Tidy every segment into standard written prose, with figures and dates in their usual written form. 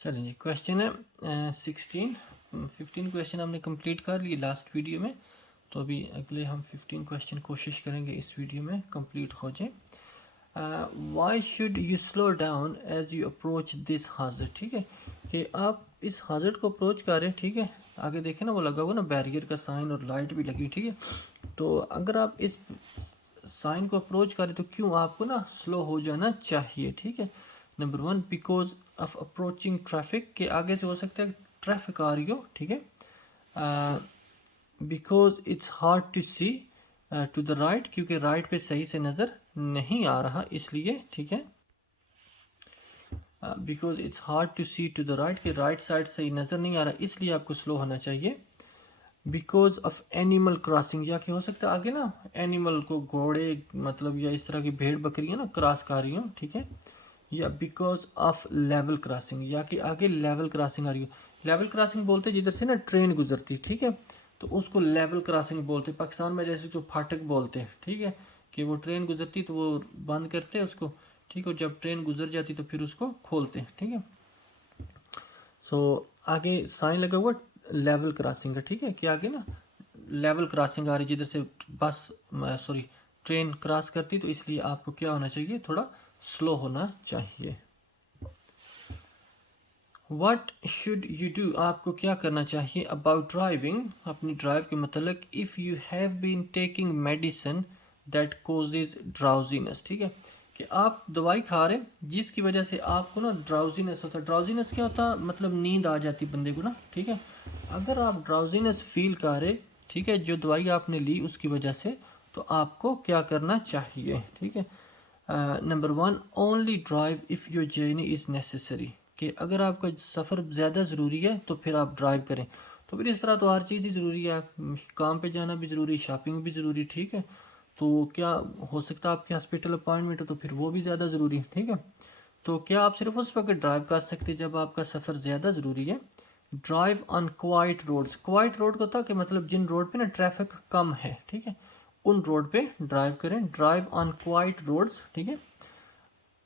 چلیں جی کویشچن ہے 15 کویشچن ہم نے کمپلیٹ کر لیے لاسٹ ویڈیو میں. تو ابھی اگلے ہم 15 کویشچن کوشش کریں گے اس ویڈیو میں کمپلیٹ ہو جائیں. Why should you slow down as you approach this hazard. ٹھیک ہے کہ آپ اس ہازارڈ کو اپروچ کر رہے ہیں. ٹھیک ہے آگے دیکھیں نا وہ لگا ہوا نا بیریئر کا سائن اور لائٹ بھی لگی. ٹھیک ہے تو اگر آپ اس سائن کو اپروچ کریں تو کیوں آپ کو نا سلو ہو جانا چاہیے. ٹھیک ہے number 1 because of approaching traffic کہ آگے سے ہو سکتا ہے ٹریفک آ رہی ہو. ٹھیک ہے because it's hard to see to the right کیونکہ رائٹ پہ صحیح سے نظر نہیں آ رہا اس لیے. ٹھیک ہے because it's hard to see to the right کہ رائٹ سائڈ صحیح نظر نہیں آ رہا اس لیے آپ کو سلو ہونا چاہیے. بیکاز آف اینیمل کراسنگ یا کہ ہو سکتا ہے آگے نا اینیمل کو گھوڑے مطلب یا اس طرح کی بھیڑ بکریاں نا کراس کر رہی ہوں. ٹھیک ہے یا بیکاز آف لیول کراسنگ یا کہ آگے لیول کراسنگ آ رہی ہو. لیول کراسنگ بولتے جدھر سے نا ٹرین گزرتی. ٹھیک ہے تو اس کو لیول کراسنگ بولتے. پاکستان میں جیسے جو پھاٹک بولتے ہیں. ٹھیک ہے کہ وہ ٹرین گزرتی تو وہ بند کرتے اس کو. ٹھیک ہے جب ٹرین گزر جاتی تو پھر اس کو کھولتے. ٹھیک ہے سو آگے سائن لگا ہوا لیول کراسنگ کا. ٹھیک ہے کہ آگے نا لیول کراسنگ آ رہی جدھر سے بس ٹرین کراس کرتی تو اس لیے آپ کو کیا ہونا چاہیے تھوڑا سلو ہونا چاہیے. واٹ شوڈ یو ڈو آپ کو کیا کرنا چاہیے اباؤٹ ڈرائیونگ اپنی ڈرائیو کے متعلق if you have been taking medicine that causes drowsiness. ٹھیک ہے کہ آپ دوائی کھا رہے ہیں جس کی وجہ سے آپ کو نا ڈراؤزینس ہوتا ہے. ڈراؤزینس کیا ہوتا ہے مطلب نیند آ جاتی بندے کو نا. ٹھیک ہے اگر آپ ڈراؤزینس فیل کر رہے ٹھیک ہے جو دوائی آپ نے لی اس کی وجہ سے تو آپ کو کیا کرنا چاہیے. ٹھیک ہے number 1 only drive if your journey is necessary کہ اگر آپ کا سفر زیادہ ضروری ہے تو پھر آپ ڈرائیو کریں. تو پھر اس طرح تو ہر چیز ہی ضروری ہے. کام پہ جانا بھی ضروری شاپنگ بھی ضروری. ٹھیک ہے تو کیا ہو سکتا ہے آپ کے ہاسپٹل اپائنٹمنٹ ہو تو پھر وہ بھی زیادہ ضروری ہے. ٹھیک ہے تو کیا آپ صرف اس وقت ڈرائیو کر سکتے جب آپ کا سفر زیادہ ضروری ہے. Drive on quiet roads. Quite road کو تھا کہ مطلب جن روڈ پہ نا ٹریفک کم ہے. ٹھیک ہے ان روڈ پہ ڈرائیو کریں. Drive on quiet roads. ٹھیک ہے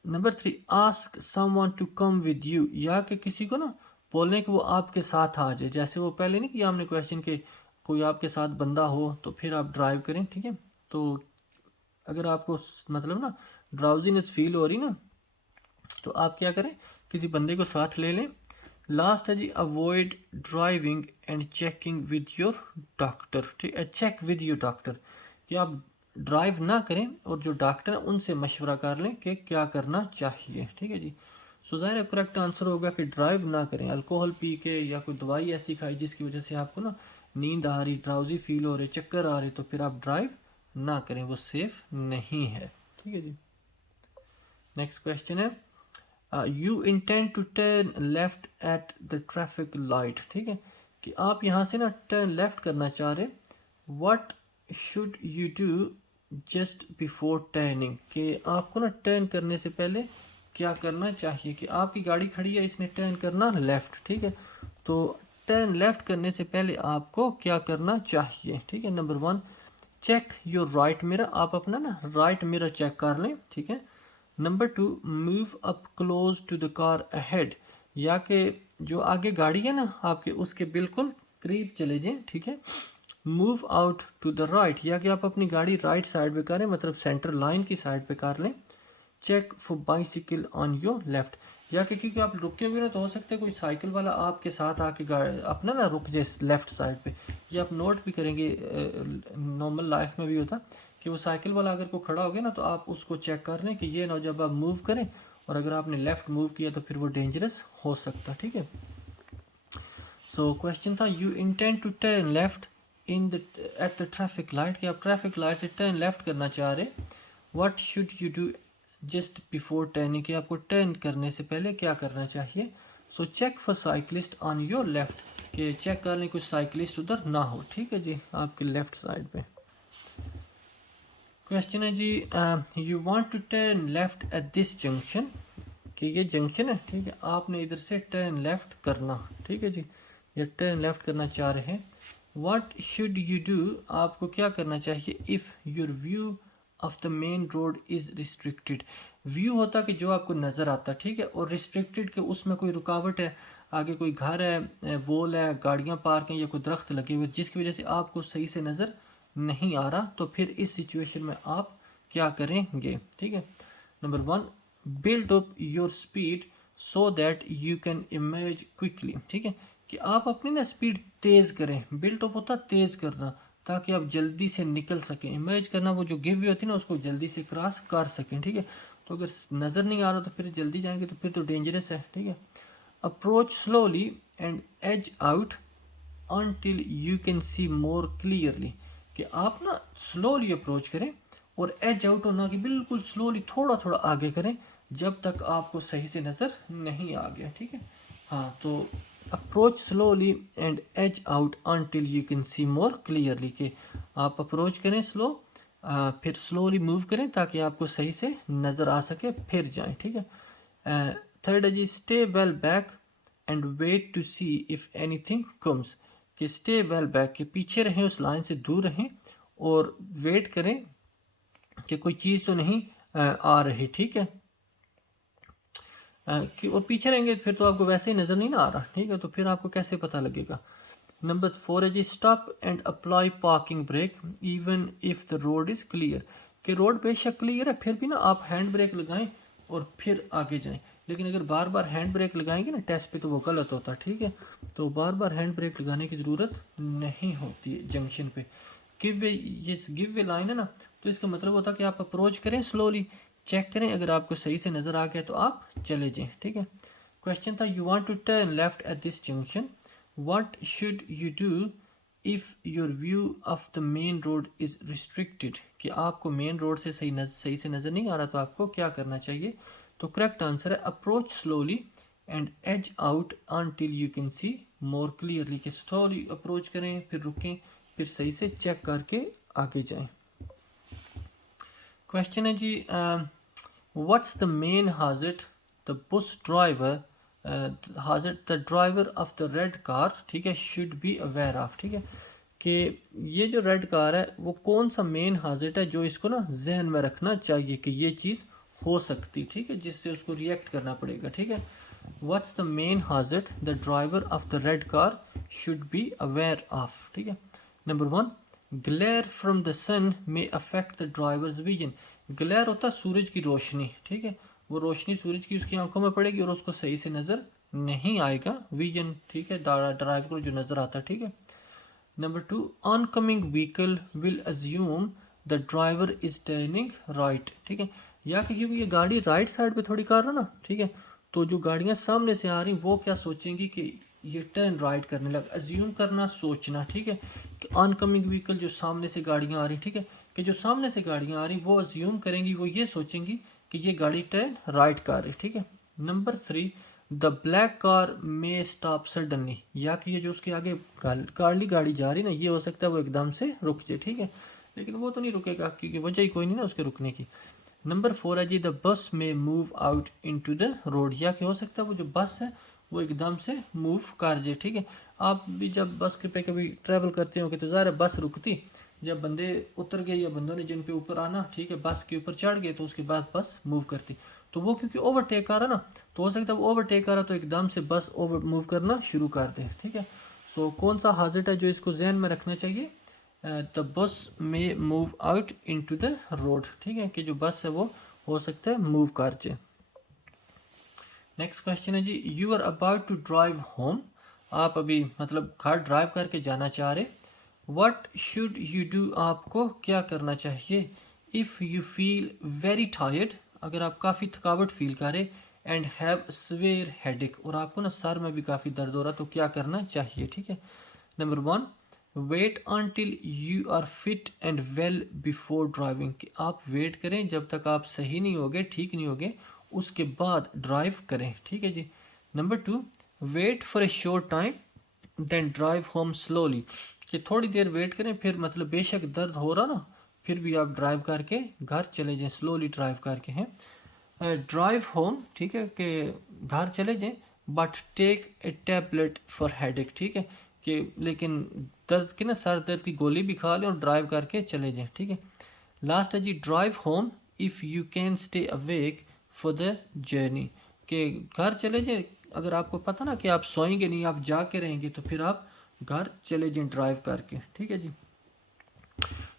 number 3 ask someone to come with you یا کہ کسی کو نا بولنے کہ وہ آپ کے ساتھ آ جائے. جیسے وہ پہلے نہیں کیا ہم نے کویشچن کہ کوئی آپ کے ساتھ بندہ ہو تو پھر آپ ڈرائیو کریں. ٹھیک ہے تو اگر آپ کو مطلب نا ڈراؤزینس فیل ہو رہی نا تو آپ کیا کریں کسی بندے کو ساتھ لے لیں. لاسٹ ہے جی avoid driving and checking with your doctor. ٹھیک ہے چیک ود یور ڈاکٹر کہ آپ ڈرائیو نہ کریں اور جو ڈاکٹر ہیں ان سے مشورہ کر لیں کہ کیا کرنا چاہیے. ٹھیک ہے جی سو ظاہر ہے کریکٹ آنسر ہوگا کہ ڈرائیو نہ کریں. الکوہل پی کے یا کوئی دوائی ایسی کھائی جس کی وجہ سے آپ کو نا نیند آ رہی ڈراؤزی فیل ہو رہے چکر آ رہے تو پھر آپ ڈرائیو نہ کریں وہ سیف نہیں ہے. ٹھیک ہے جی نیکسٹ کویشچن ہے you intend to turn left at the traffic light. ٹھیک ہے کہ آپ یہاں سے نا ٹرن لیفٹ کرنا چاہ رہے. What should you do just before turning کہ آپ کو نا ٹرن کرنے سے پہلے کیا کرنا چاہیے. کہ آپ کی گاڑی کھڑی ہے اس نے ٹرن کرنا لیفٹ. ٹھیک ہے تو ٹرن لیفٹ کرنے سے پہلے آپ کو کیا کرنا چاہیے. ٹھیک ہے number 1 check your right mirror. آپ اپنا نا رائٹ میرر چیک کر لیں. ٹھیک ہے number 2 move up close to the car ahead یا کہ جو آگے گاڑی ہے نا آپ کے اس کے بالکل قریب چلے جائیں. ٹھیک ہے move out to the right یا کہ آپ اپنی گاڑی رائٹ سائڈ پہ کریں مطلب سینٹر لائن کی سائڈ پہ کر لیں. Check for bicycle on your left یا کہ کیونکہ آپ رکے ہوئے نا تو ہو سکتا ہے کوئی سائیکل والا آپ کے ساتھ آ کے اپنا نا رک جائے لیفٹ سائڈ پہ. یہ آپ نوٹ بھی کریں گے نارمل لائف میں بھی ہوتا کہ وہ سائیکل والا اگر کوئی کھڑا ہو گیا نا تو آپ اس کو چیک کر لیں کہ یہ نہ جب آپ موو کریں اور اگر آپ نے لیفٹ موو کیا تو پھر وہ ڈینجرس ہو سکتا. ٹھیک ہے سو کویشچن تھا you intend to turn left in the at the traffic light کہ آپ ٹریفک لائٹ سے ٹرن لیفٹ کرنا چاہ رہے. What should you do just before turning کہ آپ کو ٹرن کرنے سے پہلے کیا کرنا چاہیے. So check for cyclist on your left کہ چیک کر لیں کچھ سائیکلسٹ ادھر نہ ہو. ٹھیک ہے جی آپ کے لیفٹ سائڈ پہ. کویشچن ہے جی you want to turn left at this junction کہ یہ جنکشن ہے. ٹھیک ہے آپ نے ادھر سے ٹرن لیفٹ کرنا. ٹھیک ہے جی یہ ٹرن لیفٹ کرنا چاہ رہے ہیں. واٹ شوڈ یو ڈو آپ کو کیا کرنا چاہیے if your view of the main road is restricted view ہوتا کہ جو آپ کو نظر آتا، ٹھیک ہے، اور ریسٹرکٹیڈ کہ اس میں کوئی رکاوٹ ہے، آگے کوئی گھر ہے، وول ہے، گاڑیاں پارک ہیں یا کوئی درخت لگے ہوئے جس کی وجہ سے آپ کو صحیح سے نظر نہیں آ رہا، تو پھر اس سچویشن میں آپ کیا کریں گے، ٹھیک ہے۔ Number 1، build up your speed so that you can emerge quickly, ٹھیک ہے، کہ آپ اپنی نا اسپیڈ تیز کریں، بلڈ اپ ہوتا تیز کرنا تاکہ آپ جلدی سے نکل سکیں، ایمرج کرنا وہ جو گیو وے ہوتی ہے نا اس کو جلدی سے کراس کر سکیں، ٹھیک ہے۔ تو اگر نظر نہیں آ رہا تو پھر جلدی جائیں گے تو پھر تو ڈینجرس ہے، ٹھیک ہے۔ Approach slowly and edge out until you can see more clearly، کہ آپ نا سلولی اپروچ کریں اور ایج آؤٹ ہونا کہ بالکل سلولی تھوڑا تھوڑا آگے کریں جب تک آپ کو صحیح سے نظر نہیں آ گیا، ٹھیک ہے۔ ہاں، تو approach slowly and edge out until you can see more clearly، کہ آپ اپروچ کریں سلو، پھر سلولی موو کریں تاکہ آپ کو صحیح سے نظر آ سکے پھر جائیں، ٹھیک ہے۔ تھرڈ ہے جی stay well back and wait to see if any thing comes, کہ اسٹے ویل بیک کہ پیچھے رہیں، اس لائن سے دور رہیں اور ویٹ کریں کہ کوئی چیز تو نہیں آ رہی، ٹھیک ہے، اور پیچھے رہیں گے پھر تو آپ کو ویسے ہی نظر نہیں نہ آ رہا، ٹھیک ہے، تو پھر آپ کو کیسے پتہ لگے گا۔ نمبر 4 ہے جی stop and apply parking brake even if the road is clear, کہ روڈ بے شک کلیئر ہے پھر بھی نا آپ ہینڈ بریک لگائیں اور پھر آگے جائیں، لیکن اگر بار بار ہینڈ بریک لگائیں گے نا ٹیسٹ پہ تو وہ غلط ہوتا، ٹھیک ہے، تو بار بار ہینڈ بریک لگانے کی ضرورت نہیں ہوتی ہے جنکشن پہ۔ گیو وے، یہ گیو وے لائن ہے نا، تو اس کا مطلب ہوتا ہے کہ آپ اپروچ کریں سلولی، چیک کریں اگر آپ کو صحیح سے نظر آ گیا تو آپ چلے جائیں، ٹھیک ہے۔ کوشچن تھا you want to turn left at this junction, what should you do if your view of the main road is restricted، کہ آپ کو مین روڈ سے صحیح سے نظر نہیں آ رہا تو آپ کو کیا کرنا چاہیے، تو کریکٹ آنسر ہے approach slowly and edge out until you can see more clearly، کہ سلولی اپروچ کریں پھر رکیں پھر صحیح سے چیک کر کے آگے جائیں۔ کوشچن ہے جی what's the main hazard the bus driver hazard the driver of the red car، ٹھیک ہے، should be aware of، ٹھیک ہے، کہ یہ جو ریڈ کار ہے وہ کون سا مین hazard ہے جو اس کو نا ذہن میں رکھنا چاہیے کہ یہ چیز ہو سکتی، ٹھیک ہے، جس سے اس کو ریئیکٹ کرنا پڑے گا، ٹھیک ہے۔ what's the main hazard the driver of the red car should be aware of، ٹھیک ہے۔ Number 1، glare from the sun may affect the driver's vision، glial ہوتا ہے سورج کی روشنی، ٹھیک ہے، وہ روشنی سورج کی اس کی آنکھوں میں پڑے گی اور اس کو صحیح سے نظر نہیں آئے گا، ویژن، ٹھیک ہے، ڈرائیو کو جو نظر آتا ہے، ٹھیک ہے۔ Number 2، on coming vehicle will assume the driver is turning right, ٹھیک ہے، یا کہ کیونکہ یہ گاڑی رائٹ سائڈ پہ تھوڑی کر رہا نا، ٹھیک ہے، تو جو گاڑیاں سامنے سے آ رہی وہ کیا سوچیں گی کہ یہ ٹرن رائٹ کرنے لگا، ازیوم کرنا، سوچنا، ٹھیک ہے، کہ آن کمنگ وہیکل جو سامنے سے گاڑیاں آ رہی، ٹھیک ہے، کہ جو سامنے سے گاڑیاں آ رہی وہ ازیوم کریں گی، وہ یہ سوچیں گی کہ یہ گاڑی ٹرن رائٹ کر رہی، ٹھیک ہے۔ نمبر 3، دا بلیک کار میں اسٹاپ سڈنلی، یا کہ یہ جو اس کے آگے کارلی گاڑی جا رہی نا یہ ہو سکتا ہے وہ ایک دم سے رک جائے، ٹھیک ہے، لیکن وہ تو نہیں رکے گا کیونکہ وجہ ہی کوئی نہیں نا اس کے رکنے کی۔ نمبر 4 ہے جی دا بس میں move out into the road, یا کہ ہو سکتا ہے وہ جو بس ہے وہ ایک دم سے موو کر جائے، ٹھیک ہے۔ آپ بھی جب بس کے پہ کبھی ٹریول کرتے ہو کہ تو ظاہر ہے بس رکتی، جب بندے اتر گئے یا بندوں نے جن پہ اوپر آنا، ٹھیک ہے، بس کے اوپر چڑھ گئے تو اس کے بعد بس موو کرتی، تو وہ کیونکہ اوور ٹیک آ رہا نا تو ہو سکتا ہے وہ اوور ٹیک آ رہا تو ایک دم سے بس اوور موو کرنا شروع کر دے، ٹھیک ہے۔ سو کون سا حاضر ہے جو اس کو ذہن میں رکھنا چاہیے، دا بس میں move out into the road, ٹھیک ہے، کہ جو بس ہے وہ ہو سکتا ہے موو کر جائے۔ نیکسٹ کوشچن ہے جی you are about to drive home, آپ ابھی مطلب گھر ڈرائیو کر کے جانا چاہ رہے، واٹ شوڈ یو ڈو، آپ کو کیا کرنا چاہیے، if you feel very tired, اگر آپ کافی تھکاوٹ فیل کریں، اینڈ ہیو سویئر ہیڈیک، اور آپ کو نا سر میں بھی کافی درد ہو رہا تو کیا کرنا چاہیے، ٹھیک ہے۔ Number 1، wait until you are fit and well before driving, کہ آپ ویٹ کریں جب تک آپ صحیح نہیں ہوگے، ٹھیک نہیں ہوگے، اس کے بعد ڈرائیو کریں، ٹھیک ہے جی۔ Number 2، wait for a short time then drive home slowly, کہ تھوڑی دیر ویٹ کریں پھر مطلب بے شک درد ہو رہا نا پھر بھی آپ ڈرائیو کر کے گھر چلے جائیں، سلولی ڈرائیو کر کے ہیں، ڈرائیو ہوم، ٹھیک ہے، کہ گھر چلے جائیں، but take a tablet for headache, ٹھیک ہے، کہ لیکن درد کی نا سر درد کی گولی بھی کھا لیں اور ڈرائیو کر کے چلے جائیں، ٹھیک ہے۔ لاسٹ ہے جی drive home if you can stay awake for the journey. کہ گھر چلے جائیں. اگر آپ کو پتہ نا کہ آپ سوئیں گے نہیں, آپ جا کے رہیں گے, تو پھر آپ گھر چلے جائیں ڈرائیو کر کے. ٹھیک ہے جی.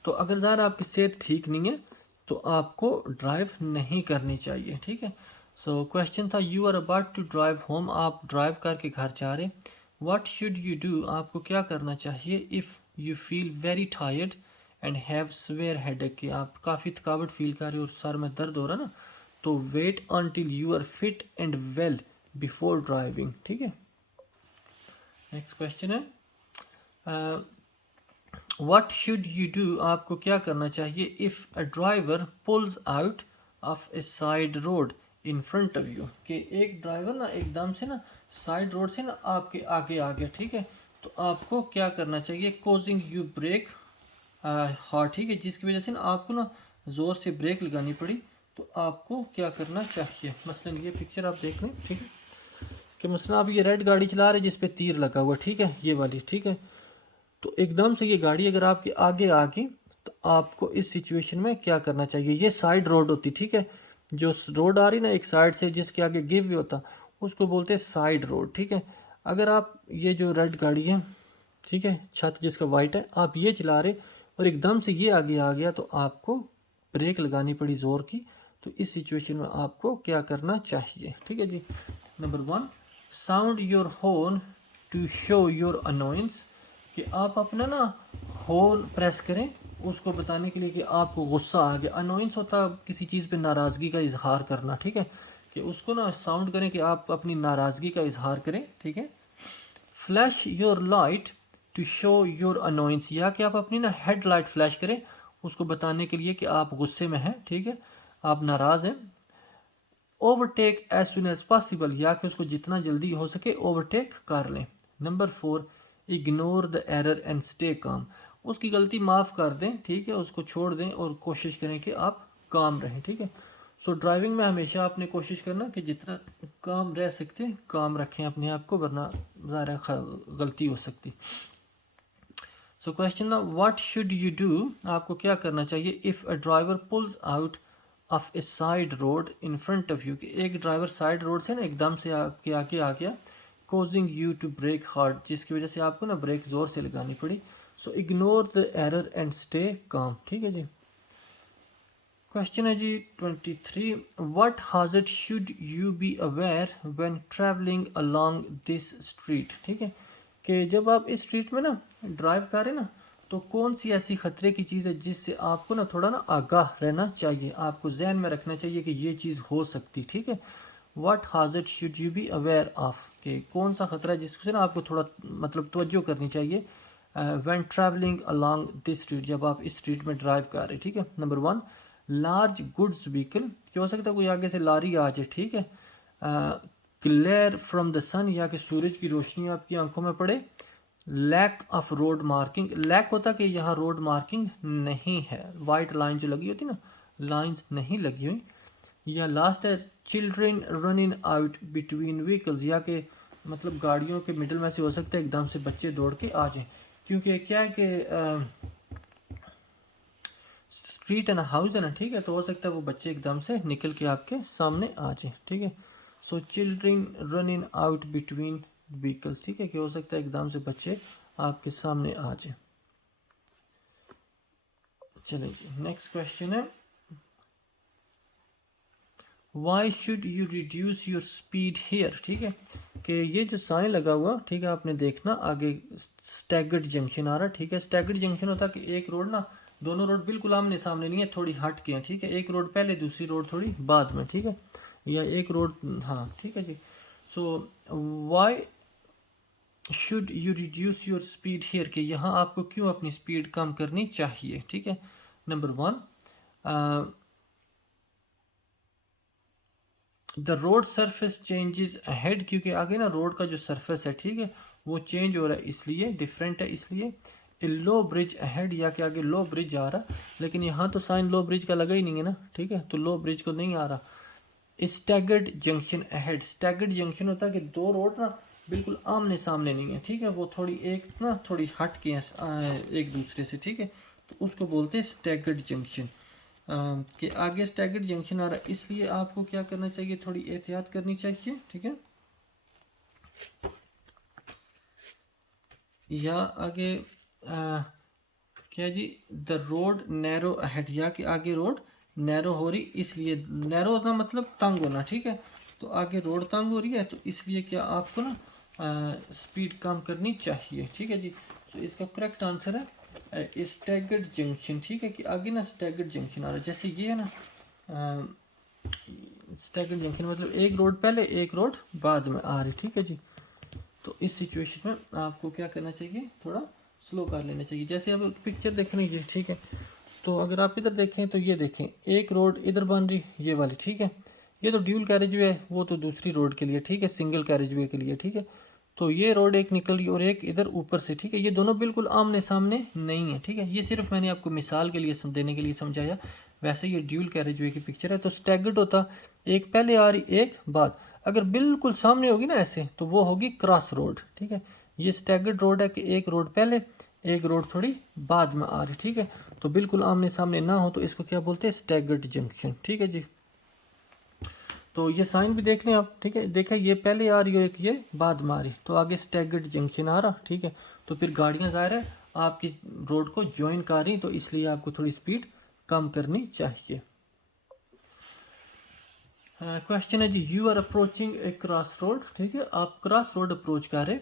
تو اگر ظاہر آپ کی صحت ٹھیک نہیں ہے تو آپ کو ڈرائیو نہیں کرنی چاہیے. ٹھیک ہے. سو کویشچن تھا you are about to drive home, آپ ڈرائیو کر کے گھر جا رہے. واٹ شوڈ یو ڈو, آپ کو کیا کرنا چاہیے, if you feel very tired and have severe headache, کہ آپ کافی تھکاوٹ فیل کر رہے ہو اور سر میں درد ہو رہا نا, تو wait until you are fit and well before driving. ٹھیک ہے. نیکسٹ کویشچن ہے واٹ شوڈ یو ڈو, آپ کو کیا کرنا چاہیے, if a driver pulls out of a side road in front of you, کہ ایک ڈرائیور نا ایک دم سے نا سائڈ روڈ سے نا آپ کے آگے آ گیا. ٹھیک ہے. تو آپ کو کیا کرنا چاہیے, کوزنگ یو بریک ہارڈ. ٹھیک ہے. جس کی وجہ سے نا آپ کو نا زور سے بریک لگانی پڑی, تو آپ کو کیا کرنا چاہیے. مثلا یہ پکچر آپ دیکھ لیں. ٹھیک ہے. کہ مثلا آپ یہ ریڈ گاڑی چلا رہے جس پہ تیر لگا ہوا. ٹھیک ہے. یہ والی. ٹھیک ہے. تو ایک دم سے یہ گاڑی اگر آپ کے آگے آ گئی تو آپ کو اس سچویشن میں کیا کرنا چاہیے. یہ سائڈ روڈ ہوتی. ٹھیک ہے. جو روڈ آ رہی نا ایک سائڈ سے جس کے آگے گیو وے ہوتا, اس کو بولتے ہیں سائڈ روڈ. ٹھیک ہے. اگر آپ یہ جو ریڈ گاڑی ہے, ٹھیک ہے, چھت جس کا وائٹ ہے, آپ یہ چلا رہے اور ایک دم سے یہ آگے آ گیا تو آپ کو بریک لگانی پڑی زور کی. تو اس سچویشن میں آپ کو کیا کرنا چاہیے. ٹھیک ہے جی. Number 1, sound your horn to show your annoyance, کہ آپ اپنا نا ہورن پریس کریں اس کو بتانے کے لیے کہ آپ کو غصہ آ گیا. انوائنس ہوتا کسی چیز پہ ناراضگی کا اظہار کرنا. ٹھیک ہے. کہ اس کو نا ساؤنڈ کریں کہ آپ اپنی ناراضگی کا اظہار کریں. ٹھیک ہے. Flash your light to show your annoyance, یا کہ آپ اپنی نا ہیڈ لائٹ فلیش کریں اس کو بتانے کے لیے کہ آپ غصے میں ہیں. ٹھیک ہے. آپ ناراض ہیں. Overtake as soon as possible, یا کہ اس کو جتنا جلدی ہو سکے اوورٹیک کر لیں. Number 4, ignore the error and stay calm, اس کی غلطی معاف کر دیں. ٹھیک ہے. اس کو چھوڑ دیں اور کوشش کریں کہ آپ کام رہیں. ٹھیک ہے. سو ڈرائیونگ میں ہمیشہ آپ نے کوشش کرنا کہ جتنا کام رہ سکتے کام رکھیں اپنے آپ کو, ورنہ ظاہر غلطی ہو سکتی. سو کویشچن نا واٹ شوڈ یو ڈو, آپ کو کیا کرنا چاہیے, if a driver pulls out of a side road in front of you, کہ ایک ڈرائیور سائڈ روڈ سے نا ایک دم سے آگے آ گیا, causing you to brake hard, جس کی وجہ سے آپ کو نا بریک زور سے لگانی پڑی. So ignore the error and stay calm. ٹھیک ہے جی. کویشچن ہے جی 23, what hazard should you be aware when travelling along this street. ٹھیک ہے. کہ جب آپ اس اسٹریٹ میں نا ڈرائیو کریں نا تو کون سی ایسی خطرے کی چیز ہے جس سے آپ کو نا تھوڑا نا آگاہ رہنا چاہیے, آپ کو ذہن میں رکھنا چاہیے کہ یہ چیز ہو سکتی. ٹھیک ہے. What hazard should you be aware of, کہ کون سا خطرہ ہے جس سے نا آپ کو تھوڑا مطلب توجہ کرنی چاہیے when travelling along this street, جب آپ اس اسٹریٹ میں ڈرائیو کر رہے. ٹھیک ہے. نمبر 1, لارج گڈس وہیکل, کہ ہو سکتا ہے کوئی آگے سے لاری آ جائے. ٹھیک ہے. گلیئر فرام دا سن, یا کہ سورج کی روشنی آپ کی آنکھوں میں پڑے. Lack of road marking, lack ہوتا کہ یہاں روڈ مارکنگ نہیں ہے, وائٹ لائن جو لگی ہوتی نا, لائنز نہیں لگی ہوئی. یا لاسٹ ہے children running out between vehicles, یا کہ مطلب گاڑیوں کے مڈل میں سے ہو سکتا ہے ایک دم سے بچے دوڑ کے آ جائیں, کیونکہ کیا ہے کہ اسٹریٹ ہے نا, ہاؤس ہے نا. ٹھیک ہے. تو ہو سکتا ہے وہ بچے ایک دم سے نکل کے آپ کے سامنے آ جائیں. ٹھیک ہے. So children running out between vehicles. ٹھیک ہے. کہ ہو سکتا ہے ایک دم سے بچے آپ کے سامنے آ جائیں. چلیں جی. نیکسٹ کویشچن ہے why should you reduce your speed here. ٹھیک ہے. کہ یہ جو سائن لگا ہوا, ٹھیک ہے, آپ نے دیکھنا آگے اسٹیگرڈ جنکشن آ رہا. ٹھیک ہے. اسٹیگرڈ جنکشن ہوتا کہ ایک روڈ نا, دونوں روڈ بالکل آمنے سامنے نہیں ہے, تھوڑی ہٹ کے ہیں. ٹھیک ہے. ایک روڈ پہلے دوسری روڈ تھوڑی بعد میں. ٹھیک ہے. یا ایک روڈ, ہاں ٹھیک ہے جی. So why should you reduce your speed here, کہ یہاں آپ کو کیوں اپنی اسپیڈ کم کرنی چاہیے. ٹھیک ہے. Number 1, the road surface changes ahead, کیونکہ آگے نا روڈ کا جو سرفیس ہے, ٹھیک ہے, وہ چینج ہو رہا ہے, اس لیے ڈفرینٹ ہے, اس لیے. اے لو برج اہیڈ, یا کہ آگے لو برج آ رہا, لیکن یہاں تو سائن لو برج کا لگا ہی نہیں ہے نا. ٹھیک ہے. تو لو برج کو نہیں آ رہا. اسٹیگرڈ جنکشن اہیڈ, اسٹیگرڈ جنکشن ہوتا ہے کہ دو روڈ نا بالکل آمنے سامنے نہیں ہے. ٹھیک ہے. وہ تھوڑی ایک نا تھوڑی ہٹ کے ہیں ایک دوسرے سے. ٹھیک ہے. تو اس کو بولتے ہیں اسٹیگرڈ جنکشن. کہ آگے اسٹیگرڈ جنکشن آ رہا ہے، اس لیے آپ کو کیا کرنا چاہیے، تھوڑی احتیاط کرنی چاہیے، ٹھیک ہے. یا آگے کیا جی، دا روڈ نیرو اہیڈ، یا کہ آگے روڈ نیرو ہو رہی، اس لیے نیرو ہونا مطلب تنگ ہونا، ٹھیک ہے. تو آگے روڈ تنگ ہو رہی ہے، تو اس لیے کیا آپ کو نا اسپیڈ کم کرنی چاہیے، ٹھیک ہے جی. تو اس کا کریکٹ آنسر ہے اسٹیگرڈ جنکشن، ٹھیک ہے. کہ آگے نا اسٹیگرڈ جنکشن آ رہا ہے، جیسے یہ ہے نا اسٹیگرڈ جنکشن مطلب ایک روڈ پہلے ایک روڈ بعد میں آ رہی، ٹھیک ہے جی. تو اس سچویشن میں آپ کو کیا کرنا چاہیے، تھوڑا سلو کر لینا چاہیے. جیسے اب پکچر دیکھ لیجیے، ٹھیک ہے. تو اگر آپ ادھر دیکھیں تو یہ دیکھیں ایک روڈ ادھر بن رہی، یہ والی، ٹھیک ہے. یہ تو ڈیول کیریج وے ہے، وہ تو دوسری روڈ کے لیے، ٹھیک ہے، سنگل کیریج وے کے لیے، ٹھیک ہے. تو یہ روڈ ایک نکل رہی اور ایک ادھر اوپر سے، ٹھیک ہے. یہ دونوں بالکل آمنے سامنے نہیں ہیں، ٹھیک ہے. یہ صرف میں نے آپ کو مثال کے لیے دینے کے لیے سمجھایا. ویسے یہ ڈیول کیریج وے کی پکچر ہے. تو اسٹیگرڈ ہوتا ایک پہلے آ رہی ایک بعد. اگر بالکل سامنے ہوگی نا ایسے، تو وہ ہوگی کراس روڈ، ٹھیک ہے. یہ اسٹیگرڈ روڈ ہے کہ ایک روڈ پہلے ایک روڈ تھوڑی بعد میں آ رہی، ٹھیک ہے. تو بالکل آمنے سامنے نہ ہو تو اس کو کیا بولتے ہیں، اسٹیگرڈ جنکشن، ٹھیک ہے جی. تو یہ سائن بھی دیکھ لیں آپ، ٹھیک ہے. دیکھیں یہ پہلے آ رہی ہے، ایک یہ بعد میں آ رہی، تو آگے اسٹیگرڈ جنکشن آ رہا، ٹھیک ہے. تو پھر گاڑیاں ظاہر ہے آپ کی روڈ کو جوائن کر رہی، تو اس لیے آپ کو تھوڑی سپیڈ کم کرنی چاہیے. کوشچن ہے جی، you are approaching a cross road, ٹھیک ہے. آپ کراس روڈ اپروچ کر رہے،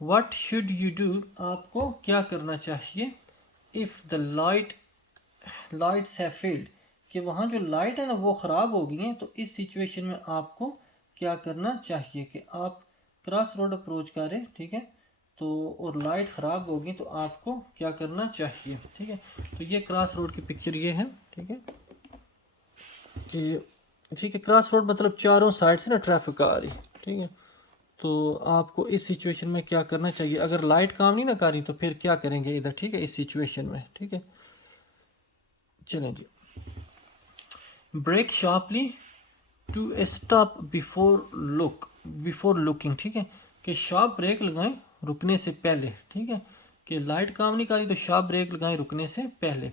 واٹ شوڈ یو ڈو، آپ کو کیا کرنا چاہیے. If the lights have failed, کہ وہاں جو لائٹ ہے نا وہ خراب ہو گئی ہیں. تو اس سچویشن میں آپ کو کیا کرنا چاہیے، کہ آپ کراس روڈ اپروچ کر رہے، ٹھیک ہے. تو اور لائٹ خراب ہوگی تو آپ کو کیا کرنا چاہیے، ٹھیک ہے. تو یہ کراس روڈ کی پکچر یہ ہے، ٹھیک ہے. کہ ٹھیک ہے، کراس روڈ مطلب چاروں سائڈ سے نا ٹریفک آ رہی، ٹھیک ہے. تو آپ کو اس سچویشن میں کیا کرنا چاہیے، اگر لائٹ کام نہیں نہ کر رہی تو پھر کیا کریں گے ادھر، ٹھیک ہے، اس سچویشن میں، ٹھیک ہے. چلیں جی، brake sharply to a stop before looking, ٹھیک ہے. کہ شارپ بریک لگائیں رکنے سے پہلے، ٹھیک ہے. کہ لائٹ کام نہیں کر رہی تو شارپ بریک لگائیں رکنے سے پہلے.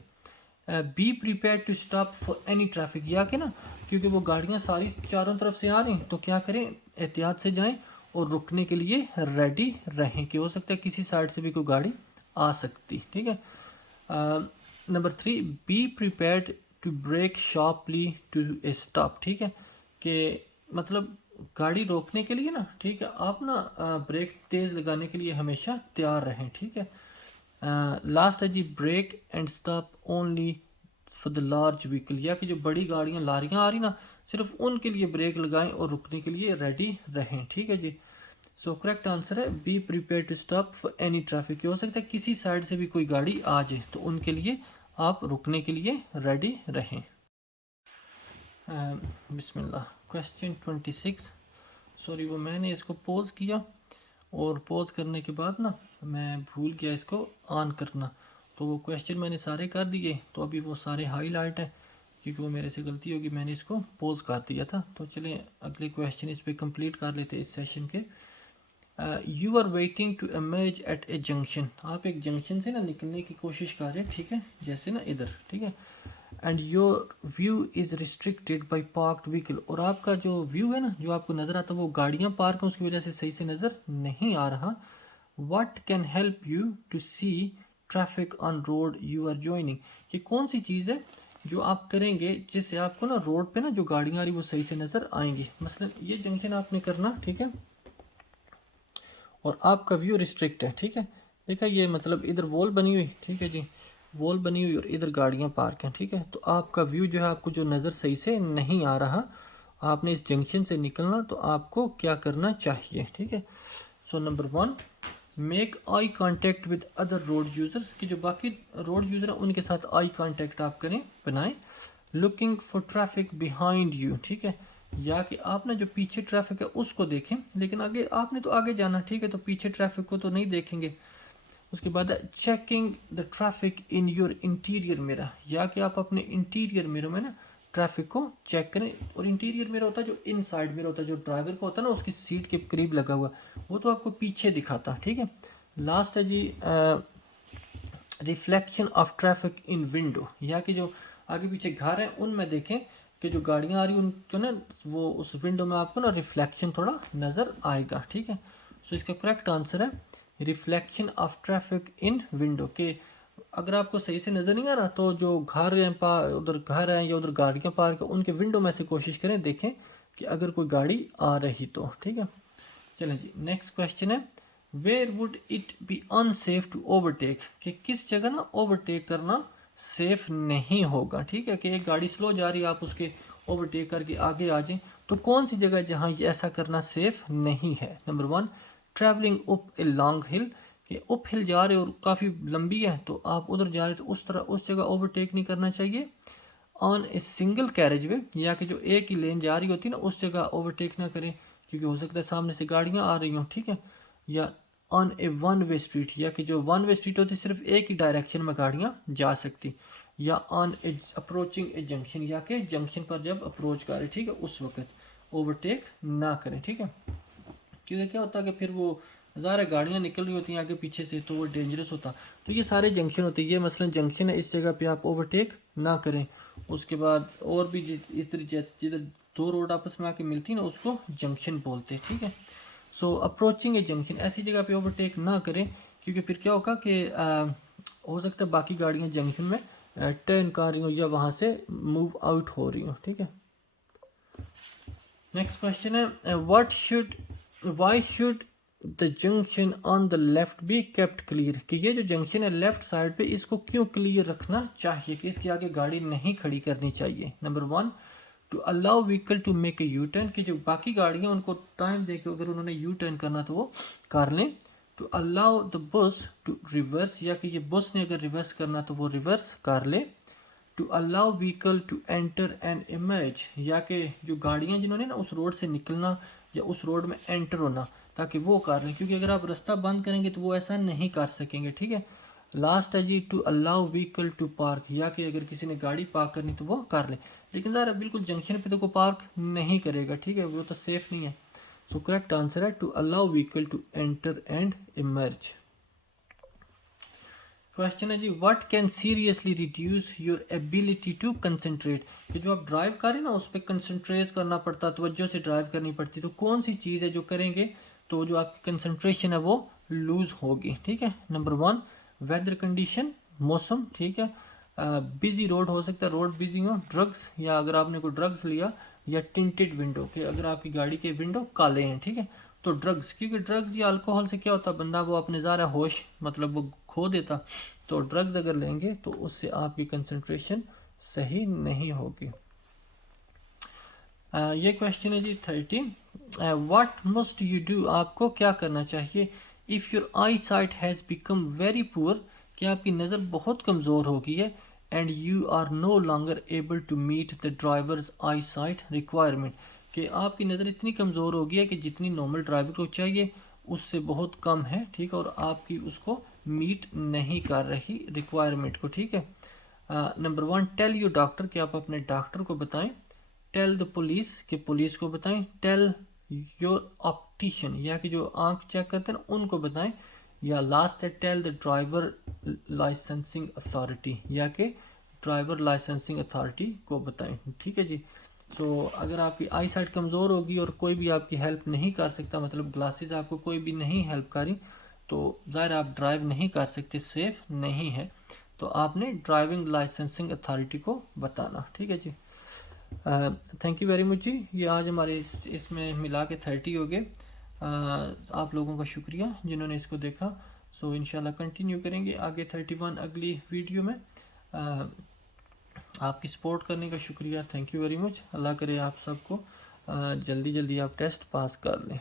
Be prepare to stop for any traffic, یا کہ نا کیونکہ وہ گاڑیاں ساری چاروں طرف سے آ رہی ہیں، تو کیا کریں، احتیاط سے جائیں اور رکنے کے لیے ریڈی رہیں، کہ ہو سکتا ہے کسی سائڈ سے بھی کوئی گاڑی آ سکتی، ٹھیک ہے. Number 3، be prepared to brake sharply to a stop, ٹھیک ہے. کہ مطلب گاڑی روکنے کے لیے نا، ٹھیک ہے، آپ نا بریک تیز لگانے کے لیے ہمیشہ تیار رہیں، ٹھیک ہے. لاسٹ ہے جی، brake and stop only for the large vehicle, یا کہ جو بڑی گاڑیاں لاریاں آ رہی نا صرف ان کے لیے بریک لگائیں اور رکنے کے لیے ریڈی رہیں، ٹھیک ہے جی. سو کریکٹ آنسر ہے be prepare to stop for any traffic. ہو سکتا ہے کسی سائڈ سے بھی کوئی گاڑی آ جائے تو ان کے لیے آپ رکنے کے لیے ریڈی رہیں. بسم اللہ. کوشچن 26، سوری وہ میں نے اس کو پوز کیا اور پوز کرنے کے بعد نا میں بھول گیا اس کو آن کرنا، تو وہ کوشچن میں نے سارے کر دیے. تو ابھی وہ سارے ہائی لائٹ ہیں کیونکہ وہ میرے سے غلطی ہوگی، میں نے اس کو پوز کر دیا تھا. تو چلیں اگلے کوشچن اس پہ کمپلیٹ کر لیتے اس سیشن کے. You are waiting to emerge at a junction, آپ ایک جنکشن سے نا نکلنے کی کوشش کر رہے ہیں، ٹھیک ہے، جیسے نا ادھر، ٹھیک ہے. And your view is restricted by parked vehicle, اور آپ کا جو ویو ہے نا جو آپ کو نظر آتا ہے وہ گاڑیاں پارک ہیں اس کی وجہ سے صحیح سے نظر نہیں آ رہا. What can help you to see traffic on road you are joining, یہ کون سی چیز ہے جو آپ کریں گے جس سے آپ کو نا روڈ پہ نا جو گاڑیاں آ رہی وہ صحیح سے نظر آئیں گی. مثلا یہ جنکشن آپ نے کرنا، ٹھیک ہے، اور آپ کا ویو ریسٹرکٹ ہے، ٹھیک ہے. دیکھا یہ مطلب ادھر وال بنی ہوئی، ٹھیک ہے جی، وال بنی ہوئی اور ادھر گاڑیاں پارک ہیں، ٹھیک ہے. تو آپ کا ویو جو ہے آپ کو جو نظر صحیح سے نہیں آ رہا، آپ نے اس جنکشن سے نکلنا تو آپ کو کیا کرنا چاہیے، ٹھیک ہے. سو number 1، make eye contact with other road users, کہ جو باقی روڈ یوزر ہیں ان کے ساتھ آئی کانٹیکٹ آپ کریں، بنائیں. Looking for traffic behind you, ٹھیک ہے، یا کہ آپ نے جو پیچھے ٹریفک ہے اس کو دیکھیں، لیکن آگے آپ نے تو آگے جانا، ٹھیک ہے، تو پیچھے ٹریفک کو تو نہیں دیکھیں گے. اس کے بعد checking the traffic in your interior mirror, یا کہ آپ اپنے انٹیریئر میرر میں نا ٹریفک کو چیک کریں. اور انٹیریئر میرر ہوتا ہے جو ان سائڈ میرر ہوتا ہے، جو ڈرائیور کو ہوتا ہے نا اس کی سیٹ کے قریب لگا ہوا، وہ تو آپ کو پیچھے دکھاتا، ٹھیک ہے. لاسٹ ہے جی، reflection of traffic in window, یا کہ جو آگے پیچھے گھر ہیں ان میں دیکھیں کہ جو گاڑیاں آ رہی ہیں ان کو نا وہ اس ونڈو میں آپ کو نا ریفلیکشن تھوڑا نظر آئے گا. ٹھیک ہے, سو اس کا کریکٹ آنسر ہے reflection of traffic in window. کہ اگر آپ کو صحیح سے نظر نہیں آ رہا تو جو گھر ہیں ادھر گھر ہیں یا ادھر گاڑیاں پارک ہیں ان کے ونڈو میں سے کوشش کریں دیکھیں کہ اگر کوئی گاڑی آ رہی تو. ٹھیک ہے, چلیں جی نیکسٹ کوشچن ہے where would it be in safe to overtake. کہ کس جگہ نا اوورٹیک کرنا سیف نہیں ہوگا. ٹھیک ہے, کہ ایک گاڑی سلو جا رہی ہے آپ اس کے اوورٹیک کر کے آگے آ جائیں تو کون سی جگہ جہاں یہ ایسا کرنا سیف نہیں ہے. Number 1 travelling up a long ہل. کہ اپ ہل جا رہے اور کافی لمبی ہے تو آپ ادھر جا رہے تو اس جگہ اوورٹیک نہیں کرنا چاہیے. آن اے سنگل کیریج وے, یا کہ جو ایک ہی لین جا رہی ہوتی ہے نا اس جگہ اوورٹیک نہ کریں کیونکہ ہو سکتا ہے سامنے سے گاڑیاں آ رہی ہوں. ٹھیک ہے, یا آن اے ون وے اسٹریٹ, یا کہ جو ون وے اسٹریٹ ہوتی ہے صرف ایک ہی ڈائریکشن میں گاڑیاں جا سکتی. یا آن اے اپروچنگ اے جنکشن, یا کہ جنکشن پر جب اپروچ کر رہے ٹھیک ہے اس وقت اوورٹیک نہ کریں. ٹھیک ہے, کیونکہ کیا ہوتا ہے کہ پھر وہ ظاہر گاڑیاں نکل رہی ہوتی ہیں آگے پیچھے سے تو وہ ڈینجرس ہوتا. تو یہ سارے جنکشن ہوتے ہیں, یہ مثلا جنکشن ہے اس جگہ پہ آپ اوورٹیک نہ کریں. اس کے بعد اور بھی جدھر دو روڈ آپس میں آ کے ملتی ہیں نا اس کو جنکشن بولتے ہیں. ٹھیک ہے, سو اپروچنگ اے جنکشن ایسی جگہ پہ اوورٹیک نہ کریں کیونکہ پھر کیا ہوگا کہ ہو سکتا ہے باقی گاڑیاں جنکشن میں ٹرن کر رہی ہوں یا وہاں سے موو آؤٹ ہو رہی ہوں. ٹھیک ہے, نیکسٹ کوشچن ہے why should the junction on the left be kept clear. کہ یہ جو جنکشن ہے لیفٹ سائڈ پہ اس کو کیوں کلیئر رکھنا چاہیے کہ اس کے آگے گاڑی نہیں کھڑی کرنی چاہیے. Number 1 to allow vehicle to make a U turn. کہ جو باقی گاڑیاں ان کو ٹائم دے کے اگر انہوں نے یو ٹرن کرنا تو وہ کر لیں. ٹو الاؤ دا بس ٹو ریورس, یا کہ یہ بس نے اگر ریورس کرنا تو وہ ریورس کر لے. To allow vehicle to enter and emerge, یا کہ جو گاڑیاں جنہوں نے نا اس روڈ سے نکلنا یا اس روڈ میں انٹر ہونا تاکہ وہ کر لیں, کیونکہ اگر آپ رستہ بند کریں گے تو وہ ایسا نہیں کر سکیں گے. ٹھیک ہے, لاسٹ ہے جی to allow vehicle to park, یا کہ اگر کسی نے گاڑی پارک کرنی تو وہ کر لیں. لیکن ذرا بالکل جنکشن پہ تو کوئی پارک نہیں کرے گا. ٹھیک ہے, وہ تو سیف نہیں ہے. سو کریکٹ آنسر ہے to allow vehicle to enter and emerge. Question ہے جی what can seriously reduce your ability to concentrate. کہ جو آپ ڈرائیو کریں نا اس پہ کنسنٹریٹ کرنا پڑتا, توجہ سے ڈرائیو کرنی پڑتی, تو کون سی چیز ہے جو کریں گے تو جو آپ کی کنسنٹریشن ہے وہ لوز ہوگی. ٹھیک ہے, نمبر 1 ویدر کنڈیشن, موسم. ٹھیک ہے, بزی روڈ ہو سکتا ہے روڈ بزی ہو, ڈرگس, یا اگر آپ نے کوئی ڈرگس لیا, یا ٹنٹڈ ونڈو کہ اگر آپ کی گاڑی کے ونڈو کالے ہیں. ٹھیک ہے, تو ڈرگس, کیونکہ ڈرگس یا الکوہل سے کیا ہوتا ہے بندہ وہ اپنے ظاہر ہوش مطلب وہ کھو دیتا, تو ڈرگز اگر لیں گے تو اس سے آپ کی کنسنٹریشن صحیح نہیں ہوگی. یہ کوشچن ہے جی 13 واٹ مسٹ یو ڈو. آپ کو کیا کرنا چاہیے if your eyesight has become very poor. کہ آپ کی نظر بہت کمزور ہو گئی ہے and you are no longer able to meet the driver's eyesight requirement. کہ آپ کی نظر اتنی کمزور ہو گئی ہے کہ جتنی نارمل ڈرائیور کو چاہیے اس سے بہت کم ہے. ٹھیک ہے, اور آپ کی اس کو میٹ نہیں کر رہی ریکوائرمنٹ کو. ٹھیک ہے, نمبر 1 ٹیل یو ڈاکٹر, کہ آپ اپنے ڈاکٹر کو بتائیں. ٹیل دا پولیس, کہ پولیس کو بتائیں. ٹیل یور آپٹیشین, یا کہ جو آنکھ چیک کرتے ہیں نا ان کو بتائیں. یا لاسٹ ہے tell the driver licensing authority, یا کہ ڈرائیور لائسنسنگ اتھارٹی کو بتائیں. ٹھیک ہے جی, سو اگر آپ کی آئی سائٹ کمزور ہوگی اور کوئی بھی آپ کی ہیلپ نہیں کر سکتا, مطلب گلاسز آپ کو کوئی بھی نہیں ہیلپ کری, تو ظاہر آپ ڈرائیو نہیں کر سکتے, سیف نہیں ہے, تو آپ نے ڈرائیونگ لائسنسنگ اتھارٹی کو بتانا. ٹھیک ہے جی, تھینک یو ویری مچ جی. یہ آج ہمارے اس میں ملا کے 30 ہو گئے. آپ لوگوں کا شکریہ جنہوں نے اس کو دیکھا. سو انشاءاللہ کنٹینیو کریں گے آگے 31 اگلی ویڈیو میں. آپ کی سپورٹ کرنے کا شکریہ, تھینک یو ویری مچ. اللہ کرے آپ سب کو جلدی آپ ٹیسٹ پاس کر لیں.